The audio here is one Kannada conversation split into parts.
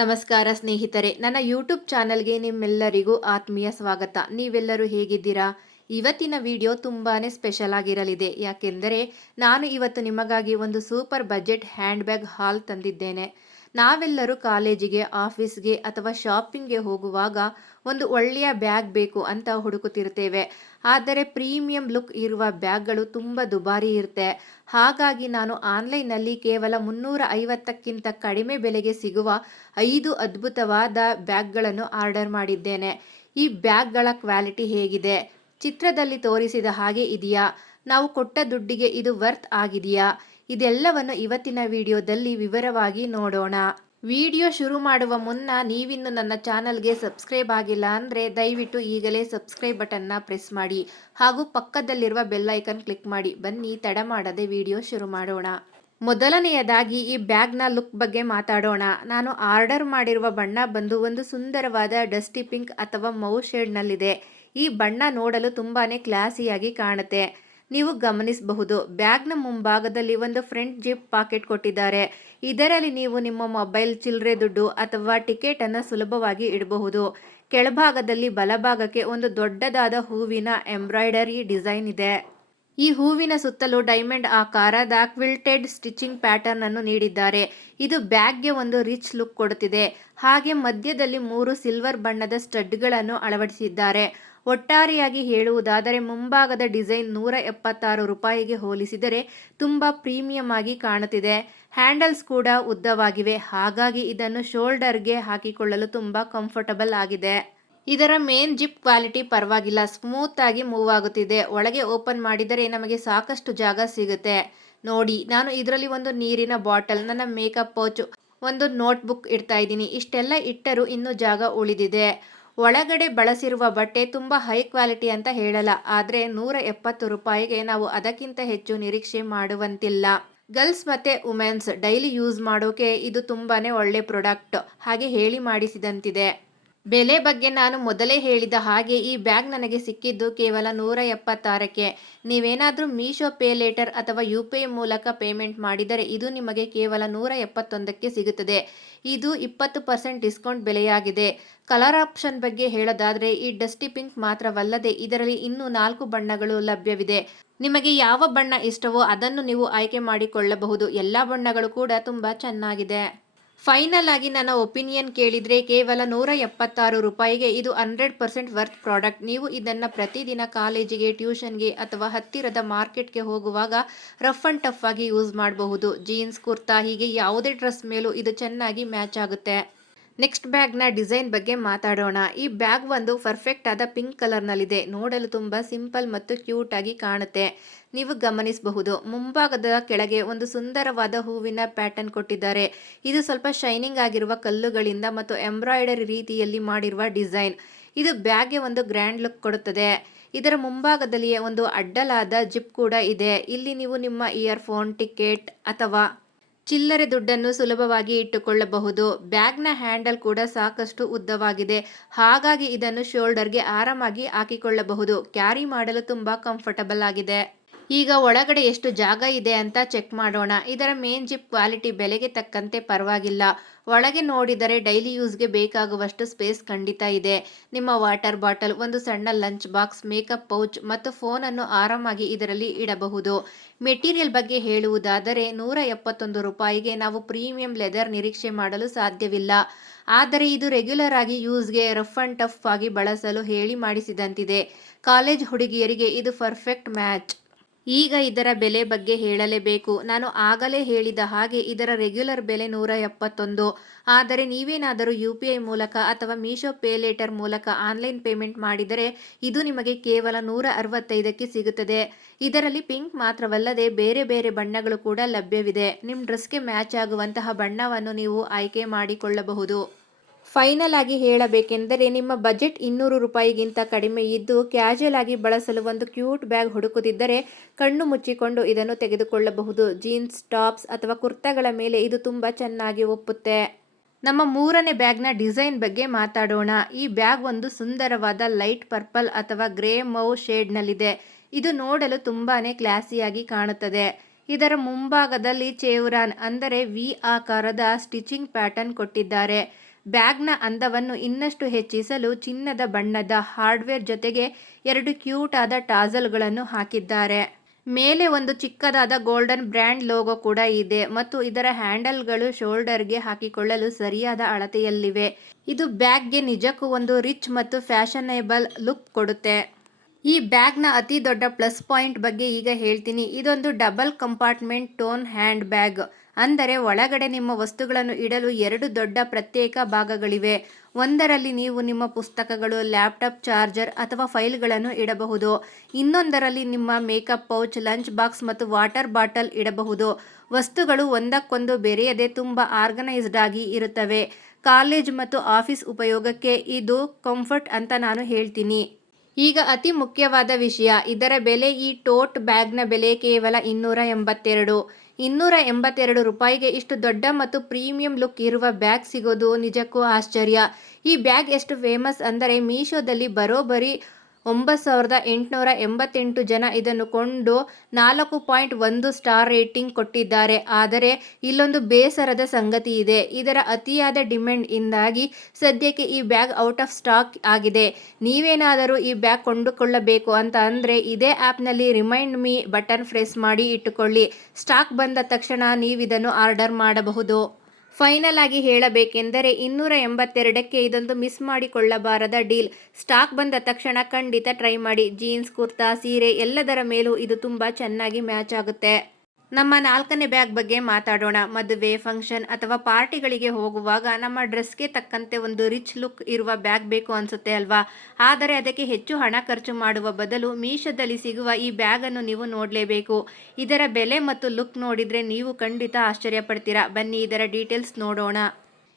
ನಮಸ್ಕಾರ ಸ್ನೇಹಿತರೆ, ನನ್ನ ಯೂಟ್ಯೂಬ್ ಚಾನಲ್ಗೆ ನಿಮ್ಮೆಲ್ಲರಿಗೂ ಆತ್ಮೀಯ ಸ್ವಾಗತ. ನೀವೆಲ್ಲರೂ ಹೇಗಿದ್ದೀರಾ? ಇವತ್ತಿನ ವಿಡಿಯೋ ತುಂಬಾನೇ ಸ್ಪೆಷಲ್ ಆಗಿರಲಿದೆ. ಯಾಕೆಂದರೆ ನಾನು ಇವತ್ತು ನಿಮಗಾಗಿ ಒಂದು ಸೂಪರ್ ಬಜೆಟ್ ಹ್ಯಾಂಡ್ ಬ್ಯಾಗ್ ಹಾಲ್ ತಂದಿದ್ದೇನೆ. ನಾವೆಲ್ಲರೂ ಕಾಲೇಜಿಗೆ, ಆಫೀಸ್ಗೆ ಅಥವಾ ಶಾಪಿಂಗ್ಗೆ ಹೋಗುವಾಗ ಒಂದು ಒಳ್ಳೆಯ ಬ್ಯಾಗ್ ಬೇಕು ಅಂತ ಹುಡುಕುತ್ತಿರ್ತೇವೆ. ಆದರೆ ಪ್ರೀಮಿಯಂ ಲುಕ್ ಇರುವ ಬ್ಯಾಗ್ಗಳು ತುಂಬ ದುಬಾರಿ ಇರುತ್ತೆ. ಹಾಗಾಗಿ ನಾನು ಆನ್ಲೈನ್ನಲ್ಲಿ ಕೇವಲ 350ಕ್ಕಿಂತ ಕಡಿಮೆ ಬೆಲೆಗೆ ಸಿಗುವ 5 ಅದ್ಭುತವಾದ ಬ್ಯಾಗ್ಗಳನ್ನು ಆರ್ಡರ್ ಮಾಡಿದ್ದೇನೆ. ಈ ಬ್ಯಾಗ್ಗಳ ಕ್ವಾಲಿಟಿ ಹೇಗಿದೆ? ಚಿತ್ರದಲ್ಲಿ ತೋರಿಸಿದ ಹಾಗೆ ಇದೆಯಾ? ನಾವು ಕೊಟ್ಟ ದುಡ್ಡಿಗೆ ಇದು ವರ್ತ್ ಆಗಿದೆಯಾ? ಇದೆಲ್ಲವನ್ನು ಇವತ್ತಿನ ವಿಡಿಯೋದಲ್ಲಿ ವಿವರವಾಗಿ ನೋಡೋಣ. ವಿಡಿಯೋ ಶುರು ಮಾಡುವ ಮುನ್ನ ನೀವಿನ್ನು ನನ್ನ ಚಾನಲ್ಗೆ ಸಬ್ಸ್ಕ್ರೈಬ್ ಆಗಿಲ್ಲ ಅಂದರೆ ದಯವಿಟ್ಟು ಈಗಲೇ ಸಬ್ಸ್ಕ್ರೈಬ್ ಬಟನ್ನ ಪ್ರೆಸ್ ಮಾಡಿ ಹಾಗೂ ಪಕ್ಕದಲ್ಲಿರುವ ಬೆಲ್ ಐಕನ್ ಕ್ಲಿಕ್ ಮಾಡಿ. ಬನ್ನಿ ತಡ ಮಾಡದೆ ವಿಡಿಯೋ ಶುರು ಮಾಡೋಣ. ಮೊದಲನೆಯದಾಗಿ ಈ ಬ್ಯಾಗ್ನ ಲುಕ್ ಬಗ್ಗೆ ಮಾತಾಡೋಣ. ನಾನು ಆರ್ಡರ್ ಮಾಡಿರುವ ಬಣ್ಣ ಬಂದು ಒಂದು ಸುಂದರವಾದ ಡಸ್ಟಿ ಪಿಂಕ್ ಅಥವಾ ಮೌ ಶೇಡ್ನಲ್ಲಿದೆ. ಈ ಬಣ್ಣ ನೋಡಲು ತುಂಬಾನೇ ಕ್ಲಾಸಿಯಾಗಿ ಕಾಣುತ್ತೆ. ನೀವು ಗಮನಿಸಬಹುದು, ಬ್ಯಾಗ್ನ ಮುಂಭಾಗದಲ್ಲಿ ಒಂದು ಫ್ರಂಟ್ ಜಿಪ್ ಪಾಕೆಟ್ ಕೊಟ್ಟಿದ್ದಾರೆ. ಇದರಲ್ಲಿ ನೀವು ನಿಮ್ಮ ಮೊಬೈಲ್, ಚಿಲ್ಲರೆ ದುಡ್ಡು ಅಥವಾ ಟಿಕೆಟ್ ಅನ್ನು ಸುಲಭವಾಗಿ ಇಡಬಹುದು. ಕೆಳಭಾಗದಲ್ಲಿ ಬಲಭಾಗಕ್ಕೆ ಒಂದು ದೊಡ್ಡದಾದ ಹೂವಿನ ಎಂಬ್ರಾಯ್ಡರಿ ಡಿಸೈನ್ ಇದೆ. ಈ ಹೂವಿನ ಸುತ್ತಲೂ ಡೈಮಂಡ್ ಆಕಾರದ ಕ್ವಿಲ್ಟೆಡ್ ಸ್ಟಿಚಿಂಗ್ ಪ್ಯಾಟರ್ನ್ ಅನ್ನು ನೀಡಿದ್ದಾರೆ. ಇದು ಬ್ಯಾಗ್ಗೆ ಒಂದು ರಿಚ್ ಲುಕ್ ಕೊಡುತ್ತಿದೆ. ಹಾಗೆ ಮಧ್ಯದಲ್ಲಿ 3 ಸಿಲ್ವರ್ ಬಣ್ಣದ ಸ್ಟಡ್ಗಳನ್ನು ಅಳವಡಿಸಿದ್ದಾರೆ. ಒಟ್ಟಾರೆಯಾಗಿ ಹೇಳುವುದಾದರೆ ಮುಂಭಾಗದ ಡಿಸೈನ್ 176 ರೂಪಾಯಿಗೆ ಹೋಲಿಸಿದರೆ ತುಂಬ ಪ್ರೀಮಿಯಂ ಆಗಿ ಕಾಣುತ್ತಿದೆ. ಹ್ಯಾಂಡಲ್ಸ್ ಕೂಡ ಉದ್ದವಾಗಿವೆ. ಹಾಗಾಗಿ ಇದನ್ನು ಶೋಲ್ಡರ್ಗೆ ಹಾಕಿಕೊಳ್ಳಲು ತುಂಬ ಕಂಫರ್ಟಬಲ್ ಆಗಿದೆ. ಇದರ ಮೇನ್ ಜಿಪ್ ಕ್ವಾಲಿಟಿ ಪರವಾಗಿಲ್ಲ, ಸ್ಮೂತ್ ಆಗಿ ಮೂವ್ ಆಗುತ್ತಿದೆ. ಒಳಗೆ ಓಪನ್ ಮಾಡಿದರೆ ನಮಗೆ ಸಾಕಷ್ಟು ಜಾಗ ಸಿಗುತ್ತೆ. ನೋಡಿ, ನಾನು ಇದರಲ್ಲಿ ಒಂದು ನೀರಿನ ಬಾಟಲ್, ನನ್ನ ಮೇಕಪ್ ಪೌಚ್, ಒಂದು ನೋಟ್ಬುಕ್ ಇಡ್ತಾ ಇದ್ದೀನಿ. ಇಷ್ಟೆಲ್ಲ ಇಟ್ಟರೂ ಇನ್ನೂ ಜಾಗ ಉಳಿದಿದೆ. ಒಳಗಡೆ ಬಳಸಿರುವ ಬಟ್ಟೆ ತುಂಬ ಹೈ ಕ್ವಾಲಿಟಿ ಅಂತ ಹೇಳಲ್ಲ, ಆದರೆ 170 ರೂಪಾಯಿಗೆ ನಾವು ಅದಕ್ಕಿಂತ ಹೆಚ್ಚು ನಿರೀಕ್ಷೆ ಮಾಡುವಂತಿಲ್ಲ. ಗರ್ಲ್ಸ್ ಮತ್ತು ವುಮೆನ್ಸ್ ಡೈಲಿ ಯೂಸ್ ಮಾಡೋಕೆ ಇದು ತುಂಬಾನೇ ಒಳ್ಳೆ ಪ್ರಾಡಕ್ಟ್, ಹಾಗೆ ಹೇಳಿ ಮಾಡಿಸಿದಂತಿದೆ. ಬೆಲೆ ಬಗ್ಗೆ ನಾನು ಮೊದಲೇ ಹೇಳಿದ ಹಾಗೆ ಈ ಬ್ಯಾಗ್ ನನಗೆ ಸಿಕ್ಕಿದ್ದು ಕೇವಲ 176ಕ್ಕೆ. ನೀವೇನಾದರೂ ಮೀಶೋ ಪೇ ಲೇಟರ್ ಅಥವಾ UPI ಮೂಲಕ ಪೇಮೆಂಟ್ ಮಾಡಿದರೆ ಇದು ನಿಮಗೆ ಕೇವಲ 171ಕ್ಕೆ ಸಿಗುತ್ತದೆ. ಇದು 20% ಡಿಸ್ಕೌಂಟ್ ಬೆಲೆಯಾಗಿದೆ. ಕಲರ್ ಆಪ್ಷನ್ ಬಗ್ಗೆ ಹೇಳೋದಾದರೆ ಈ ಡಸ್ಟಿ ಪಿಂಕ್ ಮಾತ್ರವಲ್ಲದೆ ಇದರಲ್ಲಿ ಇನ್ನೂ 4 ಬಣ್ಣಗಳು ಲಭ್ಯವಿದೆ. ನಿಮಗೆ ಯಾವ ಬಣ್ಣ ಇಷ್ಟವೋ ಅದನ್ನು ನೀವು ಆಯ್ಕೆ ಮಾಡಿಕೊಳ್ಳಬಹುದು. ಎಲ್ಲ ಬಣ್ಣಗಳು ಕೂಡ ತುಂಬ ಚೆನ್ನಾಗಿದೆ. ಫೈನಲ್ ಆಗಿ ನನ್ನ ಒಪಿನಿಯನ್ ಕೇಳಿದರೆ ಕೇವಲ 176 ರೂಪಾಯಿಗೆ ಇದು 100% ವರ್ತ್ ಪ್ರಾಡಕ್ಟ್. ನೀವು ಇದನ್ನು ಪ್ರತಿದಿನ ಕಾಲೇಜಿಗೆ, ಟ್ಯೂಷನ್ಗೆ ಅಥವಾ ಹತ್ತಿರದ ಮಾರ್ಕೆಟ್ಗೆ ಹೋಗುವಾಗ ರಫ್ ಆ್ಯಂಡ್ ಟಫ್ ಆಗಿ ಯೂಸ್ ಮಾಡಬಹುದು. ಜೀನ್ಸ್, ಕುರ್ತಾ ಹೀಗೆ ಯಾವುದೇ ಡ್ರೆಸ್ ಮೇಲೂ ಇದು ಚೆನ್ನಾಗಿ ಮ್ಯಾಚ್ ಆಗುತ್ತೆ. ನೆಕ್ಸ್ಟ್ ಬ್ಯಾಗ್ನ ಡಿಸೈನ್ ಬಗ್ಗೆ ಮಾತಾಡೋಣ. ಈ ಬ್ಯಾಗ್ ಒಂದು ಪರ್ಫೆಕ್ಟ್ ಆದ ಪಿಂಕ್ ಕಲರ್ನಲ್ಲಿದೆ. ನೋಡಲು ತುಂಬ ಸಿಂಪಲ್ ಮತ್ತು ಕ್ಯೂಟ್ ಆಗಿ ಕಾಣುತ್ತೆ. ನೀವು ಗಮನಿಸಬಹುದು, ಮುಂಭಾಗದ ಕೆಳಗೆ ಒಂದು ಸುಂದರವಾದ ಹೂವಿನ ಪ್ಯಾಟರ್ನ್ ಕೊಟ್ಟಿದ್ದಾರೆ. ಇದು ಸ್ವಲ್ಪ ಶೈನಿಂಗ್ ಆಗಿರುವ ಕಲ್ಲುಗಳಿಂದ ಮತ್ತು ಎಂಬ್ರಾಯ್ಡರಿ ರೀತಿಯಲ್ಲಿ ಮಾಡಿರುವ ಡಿಸೈನ್. ಇದು ಬ್ಯಾಗ್ಗೆ ಒಂದು ಗ್ರ್ಯಾಂಡ್ ಲುಕ್ ಕೊಡುತ್ತದೆ. ಇದರ ಮುಂಭಾಗದಲ್ಲಿಯೇ ಒಂದು ಅಡ್ಡಲಾದ ಜಿಪ್ ಕೂಡ ಇದೆ. ಇಲ್ಲಿ ನೀವು ನಿಮ್ಮ ಇಯರ್ಫೋನ್, ಟಿಕೆಟ್ ಅಥವಾ ಚಿಲ್ಲರೆ ದುಡ್ಡನ್ನು ಸುಲಭವಾಗಿ ಇಟ್ಟುಕೊಳ್ಳಬಹುದು. ಬ್ಯಾಗ್ನ ಹ್ಯಾಂಡಲ್ ಕೂಡ ಸಾಕಷ್ಟು ಉದ್ದವಾಗಿದೆ. ಹಾಗಾಗಿ ಇದನ್ನು ಶೋಲ್ಡರ್ಗೆ ಆರಾಮಾಗಿ ಹಾಕಿಕೊಳ್ಳಬಹುದು. ಕ್ಯಾರಿ ಮಾಡಲು ತುಂಬ ಕಂಫರ್ಟಬಲ್ ಆಗಿದೆ. ಈಗ ಒಳಗಡೆ ಎಷ್ಟು ಜಾಗ ಇದೆ ಅಂತ ಚೆಕ್ ಮಾಡೋಣ. ಇದರ ಮೇನ್ ಜಿಪ್ ಕ್ವಾಲಿಟಿ ಬೆಲೆಗೆ ತಕ್ಕಂತೆ ಪರವಾಗಿಲ್ಲ. ಒಳಗೆ ನೋಡಿದರೆ ಡೈಲಿ ಯೂಸ್ಗೆ ಬೇಕಾಗುವಷ್ಟು ಸ್ಪೇಸ್ ಖಂಡಿತ ಇದೆ. ನಿಮ್ಮ ವಾಟರ್ ಬಾಟಲ್, ಒಂದು ಸಣ್ಣ ಲಂಚ್ ಬಾಕ್ಸ್, ಮೇಕಪ್ ಪೌಚ್ ಮತ್ತು ಫೋನನ್ನು ಆರಾಮಾಗಿ ಇದರಲ್ಲಿ ಇಡಬಹುದು. ಮೆಟೀರಿಯಲ್ ಬಗ್ಗೆ ಹೇಳುವುದಾದರೆ 171 ರೂಪಾಯಿಗೆ ನಾವು ಪ್ರೀಮಿಯಂ ಲೆದರ್ ನಿರೀಕ್ಷೆ ಮಾಡಲು ಸಾಧ್ಯವಿಲ್ಲ. ಆದರೆ ಇದು ರೆಗ್ಯುಲರ್ ಆಗಿ ಯೂಸ್ಗೆ, ರಫ್ ಆ್ಯಂಡ್ ಟಫ್ ಆಗಿ ಬಳಸಲು ಹೇಳಿ ಮಾಡಿಸಿದಂತಿದೆ. ಕಾಲೇಜ್ ಹುಡುಗಿಯರಿಗೆ ಇದು ಪರ್ಫೆಕ್ಟ್ ಮ್ಯಾಚ್. ಈಗ ಇದರ ಬೆಲೆ ಬಗ್ಗೆ ಹೇಳಲೇಬೇಕು. ನಾನು ಆಗಲೇ ಹೇಳಿದ ಹಾಗೆ ಇದರ ರೆಗ್ಯುಲರ್ ಬೆಲೆ 171. ಆದರೆ ನೀವೇನಾದರೂ UPI ಮೂಲಕ ಅಥವಾ ಮೀಶೋ ಪೇ ಲೇಟರ್ ಮೂಲಕ ಆನ್ಲೈನ್ ಪೇಮೆಂಟ್ ಮಾಡಿದರೆ ಇದು ನಿಮಗೆ ಕೇವಲ 165ಕ್ಕೆ ಸಿಗುತ್ತದೆ. ಇದರಲ್ಲಿ ಪಿಂಕ್ ಮಾತ್ರವಲ್ಲದೆ ಬೇರೆ ಬೇರೆ ಬಣ್ಣಗಳು ಕೂಡ ಲಭ್ಯವಿದೆ. ನಿಮ್ಮ ಡ್ರೆಸ್ಗೆ ಮ್ಯಾಚ್ ಆಗುವಂತಹ ಬಣ್ಣವನ್ನು ನೀವು ಆಯ್ಕೆ ಮಾಡಿಕೊಳ್ಳಬಹುದು. ಫೈನಲ್ ಆಗಿ ಹೇಳಬೇಕೆಂದರೆ ನಿಮ್ಮ ಬಜೆಟ್ 200 ರೂಪಾಯಿಗಿಂತ ಕಡಿಮೆ ಇದ್ದು ಕ್ಯಾಶುಯಲ್ ಆಗಿ ಬಳಸಲು ಒಂದು ಕ್ಯೂಟ್ ಬ್ಯಾಗ್ ಹುಡುಕುತ್ತಿದ್ದರೆ ಕಣ್ಣು ಮುಚ್ಚಿಕೊಂಡು ಇದನ್ನು ತೆಗೆದುಕೊಳ್ಳಬಹುದು. ಜೀನ್ಸ್, ಟಾಪ್ಸ್ ಅಥವಾ ಕುರ್ತಾಗಳ ಮೇಲೆ ಇದು ತುಂಬ ಚೆನ್ನಾಗಿ ಒಪ್ಪುತ್ತೆ. ನಮ್ಮ ಮೂರನೇ ಬ್ಯಾಗ್ನ ಡಿಸೈನ್ ಬಗ್ಗೆ ಮಾತಾಡೋಣ. ಈ ಬ್ಯಾಗ್ ಒಂದು ಸುಂದರವಾದ ಲೈಟ್ ಪರ್ಪಲ್ ಅಥವಾ ಗ್ರೇ ಮೌ ಶೇಡ್ನಲ್ಲಿದೆ. ಇದು ನೋಡಲು ತುಂಬಾನೇ ಕ್ಲಾಸಿಯಾಗಿ ಕಾಣುತ್ತದೆ. ಇದರ ಮುಂಭಾಗದಲ್ಲಿ ಚೆವ್ರಾನ್ ಅಂದರೆ ವಿ ಆಕಾರದ ಸ್ಟಿಚಿಂಗ್ ಪ್ಯಾಟರ್ನ್ ಕೊಟ್ಟಿದ್ದಾರೆ. ಬ್ಯಾಗ್ನ ಅಂದವನ್ನು ಇನ್ನಷ್ಟು ಹೆಚ್ಚಿಸಲು ಚಿನ್ನದ ಬಣ್ಣದ ಹಾರ್ಡ್ವೇರ್ ಜೊತೆಗೆ 2 ಕ್ಯೂಟ್ ಆದ ಟಾಸಲ್ಗಳನ್ನು ಹಾಕಿದ್ದಾರೆ. ಮೇಲೆ ಒಂದು ಚಿಕ್ಕದಾದ ಗೋಲ್ಡನ್ ಬ್ರ್ಯಾಂಡ್ ಲೋಗೋ ಕೂಡ ಇದೆ ಮತ್ತು ಇದರ ಹ್ಯಾಂಡಲ್ಗಳು ಶೋಲ್ಡರ್ಗೆ ಹಾಕಿಕೊಳ್ಳಲು ಸರಿಯಾದ ಅಳತೆಯಲ್ಲಿವೆ. ಇದು ಬ್ಯಾಗ್ಗೆ ನಿಜಕ್ಕೂ ಒಂದು ರಿಚ್ ಮತ್ತು ಫ್ಯಾಷನೇಬಲ್ ಲುಕ್ ಕೊಡುತ್ತೆ. ಈ ಬ್ಯಾಗ್ನ ಅತಿ ದೊಡ್ಡ ಪ್ಲಸ್ ಪಾಯಿಂಟ್ ಬಗ್ಗೆ ಈಗ ಹೇಳ್ತೀನಿ. ಇದೊಂದು double compartment tone hand bag. ಅಂದರೆ ಒಳಗಡೆ ನಿಮ್ಮ ವಸ್ತುಗಳನ್ನು ಇಡಲು 2 ದೊಡ್ಡ ಪ್ರತ್ಯೇಕ ಭಾಗಗಳಿವೆ. ಒಂದರಲ್ಲಿ ನೀವು ನಿಮ್ಮ ಪುಸ್ತಕಗಳು, ಲ್ಯಾಪ್ಟಾಪ್, ಚಾರ್ಜರ್ ಅಥವಾ ಫೈಲ್ಗಳನ್ನು ಇಡಬಹುದು. ಇನ್ನೊಂದರಲ್ಲಿ ನಿಮ್ಮ ಮೇಕಪ್ ಪೌಚ್, ಲಂಚ್ ಬಾಕ್ಸ್ ಮತ್ತು ವಾಟರ್ ಬಾಟಲ್ ಇಡಬಹುದು. ವಸ್ತುಗಳು ಒಂದಕ್ಕೊಂದು ಬೆರೆಯದೆ ತುಂಬ ಆರ್ಗನೈಸ್ಡ್ ಆಗಿ ಇರುತ್ತವೆ. ಕಾಲೇಜ್ ಮತ್ತು ಆಫೀಸ್ ಉಪಯೋಗಕ್ಕೆ ಇದು ಕಂಫರ್ಟ್ ಅಂತ ನಾನು ಹೇಳ್ತೀನಿ. ಈಗ ಅತಿ ಮುಖ್ಯವಾದ ವಿಷಯ, ಇದರ ಬೆಲೆ. ಈ ಟೋಟ್ ಬ್ಯಾಗ್ನ ಬೆಲೆ ಕೇವಲ 282. 282 ರೂಪಾಯಿಗೆ ಇಷ್ಟು ದೊಡ್ಡ ಮತ್ತು ಪ್ರೀಮಿಯಂ ಲುಕ್ ಇರುವ ಬ್ಯಾಗ್ ಸಿಗೋದು ನಿಜಕ್ಕೂ ಆಶ್ಚರ್ಯ. ಈ ಬ್ಯಾಗ್ ಎಷ್ಟು ಫೇಮಸ್ ಅಂದರೆ ಮೀಶೋದಲ್ಲಿ ಬರೋಬ್ಬರಿ 9,888 ಜನ ಇದನ್ನು ಕೊಂಡು 4.1 ಸ್ಟಾರ್ ರೇಟಿಂಗ್ ಕೊಟ್ಟಿದ್ದಾರೆ. ಆದರೆ ಇಲ್ಲೊಂದು ಬೇಸರದ ಸಂಗತಿ ಇದೆ. ಇದರ ಅತಿಯಾದ ಡಿಮ್ಯಾಂಡ್ ಇಂದಾಗಿ ಸದ್ಯಕ್ಕೆ ಈ ಬ್ಯಾಗ್ ಔಟ್ ಆಫ್ ಸ್ಟಾಕ್ ಆಗಿದೆ. ನೀವೇನಾದರೂ ಈ ಬ್ಯಾಗ್ ಕೊಂಡುಕೊಳ್ಳಬೇಕು ಅಂತ ಅಂದರೆ ಇದೇ ಆ್ಯಪ್ನಲ್ಲಿ ರಿಮೈಂಡ್ ಮೀ ಬಟನ್ ಪ್ರೆಸ್ ಮಾಡಿ ಇಟ್ಟುಕೊಳ್ಳಿ. ಸ್ಟಾಕ್ ಬಂದ ತಕ್ಷಣ ನೀವಿದನ್ನು ಆರ್ಡರ್ ಮಾಡಬಹುದು. ಫೈನಲ್ ಆಗಿ ಹೇಳಬೇಕೆಂದರೆ 282ಕ್ಕೆ ಇದೊಂದು ಮಿಸ್ ಮಾಡಿಕೊಳ್ಳಬಾರದ ಡೀಲ್. ಸ್ಟಾಕ್ ಬಂದ ತಕ್ಷಣ ಖಂಡಿತ ಟ್ರೈ ಮಾಡಿ. ಜೀನ್ಸ್, ಕುರ್ತಾ, ಸೀರೆ ಎಲ್ಲದರ ಮೇಲೂ ಇದು ತುಂಬ ಚೆನ್ನಾಗಿ ಮ್ಯಾಚ್ ಆಗುತ್ತೆ. ನಮ್ಮ 4ನೇ ಬ್ಯಾಗ್ ಬಗ್ಗೆ ಮಾತಾಡೋಣ. ಮದುವೆ, ಫಂಕ್ಷನ್ ಅಥವಾ ಪಾರ್ಟಿಗಳಿಗೆ ಹೋಗುವಾಗ ನಮ್ಮ ಡ್ರೆಸ್ಗೆ ತಕ್ಕಂತೆ ಒಂದು ರಿಚ್ ಲುಕ್ ಇರುವ ಬ್ಯಾಗ್ ಬೇಕು ಅನಿಸುತ್ತೆ ಅಲ್ವಾ? ಆದರೆ ಅದಕ್ಕೆ ಹೆಚ್ಚು ಹಣ ಖರ್ಚು ಮಾಡುವ ಬದಲು ಮೀಶೋದಲ್ಲಿ ಸಿಗುವ ಈ ಬ್ಯಾಗನ್ನು ನೀವು ನೋಡಲೇಬೇಕು. ಇದರ ಬೆಲೆ ಮತ್ತು ಲುಕ್ ನೋಡಿದರೆ ನೀವು ಖಂಡಿತ ಆಶ್ಚರ್ಯಪಡ್ತೀರಾ. ಬನ್ನಿ ಇದರ ಡೀಟೇಲ್ಸ್ ನೋಡೋಣ.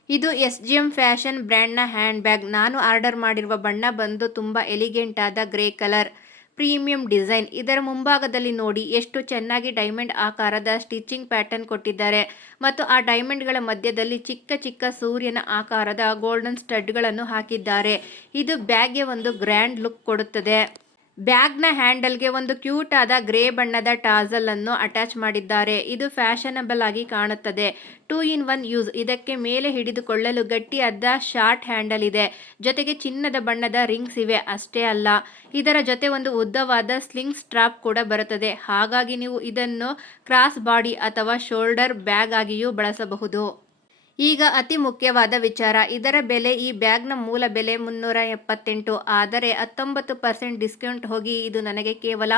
ಇದು SGM ಫ್ಯಾಷನ್ ಬ್ರ್ಯಾಂಡ್ನ ಹ್ಯಾಂಡ್ ಬ್ಯಾಗ್. ನಾನು ಆರ್ಡರ್ ಮಾಡಿರುವ ಬಣ್ಣ ಬಂದು ತುಂಬ ಎಲಿಗೆಂಟ್ ಆದ ಗ್ರೇ ಕಲರ್, ಪ್ರೀಮಿಯಂ ಡಿಸೈನ್. ಇದರ ಮುಂಭಾಗದಲ್ಲಿ ನೋಡಿ ಎಷ್ಟು ಚೆನ್ನಾಗಿ ಡೈಮಂಡ್ ಆಕಾರದ ಸ್ಟಿಚಿಂಗ್ ಪ್ಯಾಟರ್ನ್ ಕೊಟ್ಟಿದ್ದಾರೆ ಮತ್ತು ಆ ಡೈಮಂಡ್ಗಳ ಮಧ್ಯದಲ್ಲಿ ಚಿಕ್ಕ ಚಿಕ್ಕ ಸೂರ್ಯನ ಆಕಾರದ ಗೋಲ್ಡನ್ ಸ್ಟಡ್ಗಳನ್ನು ಹಾಕಿದ್ದಾರೆ. ಇದು ಬ್ಯಾಗ್ಗೆ ಒಂದು ಗ್ರ್ಯಾಂಡ್ ಲುಕ್ ಕೊಡುತ್ತದೆ. ಬ್ಯಾಗ್ನ ಹ್ಯಾಂಡಲ್ಗೆ ಒಂದು ಕ್ಯೂಟ್ ಆದ ಗ್ರೇ ಬಣ್ಣದ ಟಾಸಲ್ ಅನ್ನು ಅಟ್ಯಾಚ್ ಮಾಡಿದ್ದಾರೆ. ಇದು ಫ್ಯಾಷನಬಲ್ ಆಗಿ ಕಾಣುತ್ತದೆ. 2 in 1 ಯೂಸ್. ಇದಕ್ಕೆ ಮೇಲೆ ಹಿಡಿದುಕೊಳ್ಳಲು ಗಟ್ಟಿಯಾದ ಶಾರ್ಟ್ ಹ್ಯಾಂಡಲ್ ಇದೆ. ಜೊತೆಗೆ ಚಿನ್ನದ ಬಣ್ಣದ ರಿಂಗ್ಸ್ ಇವೆ. ಅಷ್ಟೇ ಅಲ್ಲ, ಇದರ ಜೊತೆ ಒಂದು ಉದ್ದವಾದ ಸ್ಲಿಂಗ್ ಸ್ಟ್ರಾಪ್ ಕೂಡ ಬರುತ್ತದೆ. ಹಾಗಾಗಿ ನೀವು ಇದನ್ನು ಕ್ರಾಸ್ ಬಾಡಿ ಅಥವಾ ಶೋಲ್ಡರ್ ಬ್ಯಾಗ್ ಆಗಿಯೂ ಬಳಸಬಹುದು. ಈಗ ಅತಿ ಮುಖ್ಯವಾದ ವಿಚಾರ, ಇದರ ಬೆಲೆ. ಈ ಬ್ಯಾಗ್ನ ಮೂಲ ಬೆಲೆ 378. ಆದರೆ 19% ಡಿಸ್ಕೌಂಟ್ ಹೋಗಿ ಇದು ನನಗೆ ಕೇವಲ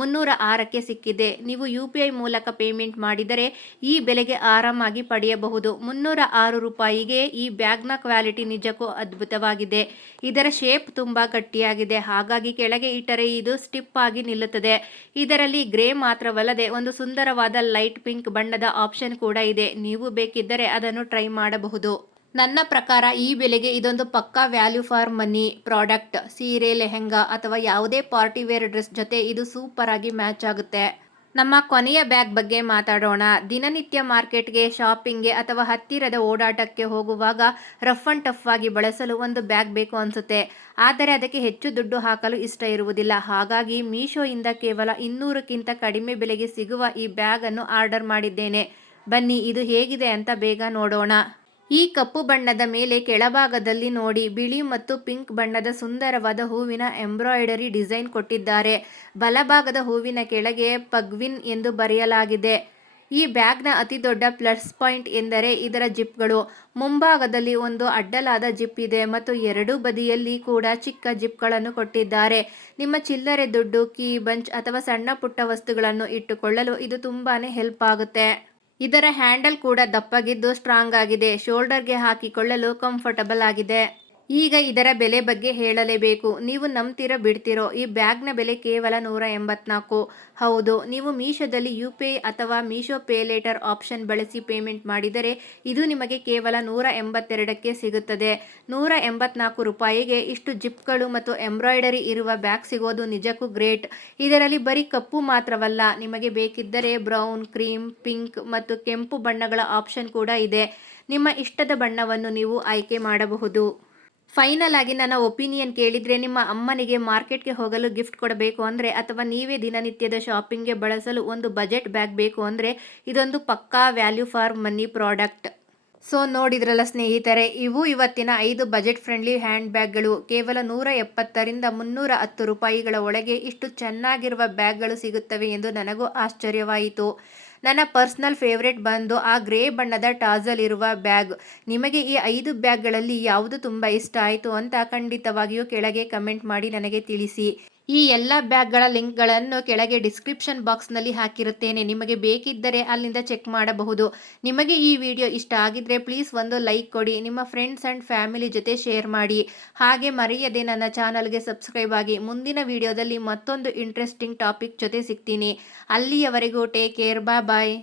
306ಕ್ಕೆ ಸಿಕ್ಕಿದೆ. ನೀವು UPI ಮೂಲಕ ಪೇಮೆಂಟ್ ಮಾಡಿದರೆ ಈ ಬೆಲೆಗೆ ಆರಾಮಾಗಿ ಪಡೆಯಬಹುದು. 306 ರೂಪಾಯಿಗೆ ಈ ಬ್ಯಾಗ್ನ ಕ್ವಾಲಿಟಿ ನಿಜಕ್ಕೂ ಅದ್ಭುತವಾಗಿದೆ. ಇದರ ಶೇಪ್ ತುಂಬ ಗಟ್ಟಿಯಾಗಿದೆ. ಹಾಗಾಗಿ ಕೆಳಗೆ ಇಟ್ಟರೆ ಇದು ಸ್ಟಿಪ್ ಆಗಿ ನಿಲ್ಲುತ್ತದೆ. ಇದರಲ್ಲಿ ಗ್ರೇ ಮಾತ್ರವಲ್ಲದೆ ಒಂದು ಸುಂದರವಾದ ಲೈಟ್ ಪಿಂಕ್ ಬಣ್ಣದ ಆಪ್ಷನ್ ಕೂಡ ಇದೆ. ನೀವು ಬೇಕಿದ್ದರೆ ಅದನ್ನು ಟ್ರೈ ಮಾಡಬಹುದು. ನನ್ನ ಪ್ರಕಾರ ಈ ಬೆಲೆಗೆ ಇದೊಂದು ಪಕ್ಕಾ ವ್ಯಾಲ್ಯೂ ಫಾರ್ ಮನಿ ಪ್ರಾಡಕ್ಟ್. ಸೀರೆ, ಲೆಹೆಂಗಾ ಅಥವಾ ಯಾವುದೇ ಪಾರ್ಟಿ ವೇರ್ ಡ್ರೆಸ್ ಜೊತೆ ಇದು ಸೂಪರ್ ಆಗಿ ಮ್ಯಾಚ್ ಆಗುತ್ತೆ. ನಮ್ಮ ಕೊನೆಯ ಬ್ಯಾಗ್ ಬಗ್ಗೆ ಮಾತಾಡೋಣ. ದಿನನಿತ್ಯ ಮಾರ್ಕೆಟ್ಗೆ, ಶಾಪಿಂಗ್ಗೆ ಅಥವಾ ಹತ್ತಿರದ ಓಡಾಟಕ್ಕೆ ಹೋಗುವಾಗ ರಫ್ ಅಂಡ್ ಟಫ್ ಆಗಿ ಬಳಸಲು ಒಂದು ಬ್ಯಾಗ್ ಬೇಕು ಅನಿಸುತ್ತೆ. ಆದರೆ ಅದಕ್ಕೆ ಹೆಚ್ಚು ದುಡ್ಡು ಹಾಕಲು ಇಷ್ಟ ಇರುವುದಿಲ್ಲ. ಹಾಗಾಗಿ ಮೀಶೋಯಿಂದ ಕೇವಲ 200ಕ್ಕಿಂತ ಕಡಿಮೆ ಬೆಲೆಗೆ ಸಿಗುವ ಈ ಬ್ಯಾಗ್ ಅನ್ನು ಆರ್ಡರ್ ಮಾಡಿದ್ದೇನೆ. ಬನ್ನಿ ಇದು ಹೇಗಿದೆ ಅಂತ ಬೇಗ ನೋಡೋಣ. ಈ ಕಪ್ಪು ಬಣ್ಣದ ಮೇಲೆ ಕೆಳಭಾಗದಲ್ಲಿ ನೋಡಿ ಬಿಳಿ ಮತ್ತು ಪಿಂಕ್ ಬಣ್ಣದ ಸುಂದರವಾದ ಹೂವಿನ ಎಂಬ್ರಾಯ್ಡರಿ ಡಿಸೈನ್ ಕೊಟ್ಟಿದ್ದಾರೆ. ಬಲಭಾಗದ ಹೂವಿನ ಕೆಳಗೆ ಪಗ್ವಿನ್ ಎಂದು ಬರೆಯಲಾಗಿದೆ. ಈ ಬ್ಯಾಗ್ನ ಅತಿ ದೊಡ್ಡ ಪ್ಲಸ್ ಪಾಯಿಂಟ್ ಎಂದರೆ ಇದರ ಜಿಪ್ಗಳು. ಮುಂಭಾಗದಲ್ಲಿ ಒಂದು ಅಡ್ಡಲಾದ ಜಿಪ್ ಇದೆ ಮತ್ತು ಎರಡೂ ಬದಿಯಲ್ಲಿ ಕೂಡ ಚಿಕ್ಕ ಜಿಪ್ಗಳನ್ನು ಕೊಟ್ಟಿದ್ದಾರೆ. ನಿಮ್ಮ ಚಿಲ್ಲರೆ ದುಡ್ಡು, ಕೀ ಬಂಚ್ ಅಥವಾ ಸಣ್ಣ ಪುಟ್ಟ ವಸ್ತುಗಳನ್ನು ಇಟ್ಟುಕೊಳ್ಳಲು ಇದು ತುಂಬಾನೇ ಹೆಲ್ಪ್ ಆಗುತ್ತೆ. ಇದರ ಹ್ಯಾಂಡಲ್ ಕೂಡ ದಪ್ಪಗಿದ್ದು ಸ್ಟ್ರಾಂಗ್ ಆಗಿದೆ. ಶೋಲ್ಡರ್ಗೆ ಹಾಕಿಕೊಳ್ಳಲು ಕಂಫರ್ಟಬಲ್ ಆಗಿದೆ. ಈಗ ಇದರ ಬೆಲೆ ಬಗ್ಗೆ ಹೇಳಲೇಬೇಕು. ನೀವು ನಂಬ್ತಿರೋ ಬಿಡ್ತಿರೋ, ಈ ಬ್ಯಾಗ್ನ ಬೆಲೆ ಕೇವಲ 184. ಹೌದು, ನೀವು ಮೀಶೋದಲ್ಲಿ UPI ಅಥವಾ ಮೀಶೋ ಪೇ ಲೇಟರ್ ಆಪ್ಷನ್ ಬಳಸಿ ಪೇಮೆಂಟ್ ಮಾಡಿದರೆ ಇದು ನಿಮಗೆ ಕೇವಲ 182ಕ್ಕೆ ಸಿಗುತ್ತದೆ. 184 ರೂಪಾಯಿಗೆ ಇಷ್ಟು ಜಿಪ್ಗಳು ಮತ್ತು ಎಂಬ್ರಾಯ್ಡರಿ ಇರುವ ಬ್ಯಾಗ್ ಸಿಗೋದು ನಿಜಕ್ಕೂ ಗ್ರೇಟ್. ಇದರಲ್ಲಿ ಬರೀ ಕಪ್ಪು ಮಾತ್ರವಲ್ಲ, ನಿಮಗೆ ಬೇಕಿದ್ದರೆ ಬ್ರೌನ್, ಕ್ರೀಮ್, ಪಿಂಕ್ ಮತ್ತು ಕೆಂಪು ಬಣ್ಣಗಳ ಆಪ್ಷನ್ ಕೂಡ ಇದೆ. ನಿಮ್ಮ ಇಷ್ಟದ ಬಣ್ಣವನ್ನು ನೀವು ಆಯ್ಕೆ ಮಾಡಬಹುದು. ಫೈನಲ್ ಆಗಿ ನನ್ನ ಒಪಿನಿಯನ್ ಕೇಳಿದರೆ, ನಿಮ್ಮ ಅಮ್ಮನಿಗೆ ಮಾರ್ಕೆಟ್ಗೆ ಹೋಗಲು ಗಿಫ್ಟ್ ಕೊಡಬೇಕು ಅಂದರೆ ಅಥವಾ ನೀವೇ ದಿನನಿತ್ಯದ ಶಾಪಿಂಗ್ಗೆ ಬಳಸಲು ಒಂದು ಬಜೆಟ್ ಬ್ಯಾಗ್ ಬೇಕು ಅಂದರೆ ಇದೊಂದು ಪಕ್ಕಾ value for money product. So ನೋಡಿದ್ರಲ್ಲ ಸ್ನೇಹಿತರೆ, ಇವು ಇವತ್ತಿನ 5 ಬಜೆಟ್ ಫ್ರೆಂಡ್ಲಿ ಹ್ಯಾಂಡ್ ಬ್ಯಾಗ್ಗಳು. ಕೇವಲ 170ರಿಂದ 310 ರೂಪಾಯಿಗಳ ಒಳಗೆ ಇಷ್ಟು ಚೆನ್ನಾಗಿರುವ ಬ್ಯಾಗ್ಗಳು ಸಿಗುತ್ತವೆ ಎಂದು ನನಗೂ ಆಶ್ಚರ್ಯವಾಯಿತು. ನನ್ನ ಪರ್ಸ್ನಲ್ ಫೇವ್ರೇಟ್ ಬಂದು ಆ ಗ್ರೇ ಬಣ್ಣದ ಟಾಸಲ್ ಇರುವ ಬ್ಯಾಗ್. ನಿಮಗೆ ಈ 5 ಬ್ಯಾಗ್ಗಳಲ್ಲಿ ಯಾವುದು ತುಂಬ ಇಷ್ಟ ಆಯಿತು ಅಂತ ಖಂಡಿತವಾಗಿಯೂ ಕೆಳಗೆ ಕಮೆಂಟ್ ಮಾಡಿ ನನಗೆ ತಿಳಿಸಿ. ಈ ಎಲ್ಲ ಬ್ಯಾಗ್ಗಳ ಲಿಂಕ್ಗಳನ್ನು ಕೆಳಗೆ ಡಿಸ್ಕ್ರಿಪ್ಷನ್ ಬಾಕ್ಸ್ನಲ್ಲಿ ಹಾಕಿರುತ್ತೇನೆ. ನಿಮಗೆ ಬೇಕಿದ್ದರೆ ಅಲ್ಲಿಂದ ಚೆಕ್ ಮಾಡಬಹುದು. ನಿಮಗೆ ಈ ವಿಡಿಯೋ ಇಷ್ಟ ಆಗಿದ್ರೆ ಪ್ಲೀಸ್ ಒಂದು ಲೈಕ್ ಕೊಡಿ. ನಿಮ್ಮ ಫ್ರೆಂಡ್ಸ್ ಆ್ಯಂಡ್ ಫ್ಯಾಮಿಲಿ ಜೊತೆ ಶೇರ್ ಮಾಡಿ. ಹಾಗೆ ಮರೆಯದೆ ನನ್ನ ಚಾನಲ್ಗೆ ಸಬ್ಸ್ಕ್ರೈಬ್ ಆಗಿ. ಮುಂದಿನ ವಿಡಿಯೋದಲ್ಲಿ ಮತ್ತೊಂದು ಇಂಟ್ರೆಸ್ಟಿಂಗ್ ಟಾಪಿಕ್ ಜೊತೆ ಸಿಗ್ತೀನಿ. ಅಲ್ಲಿಯವರೆಗೂ ಟೇಕ್ ಕೇರ್, ಬಾಯ್.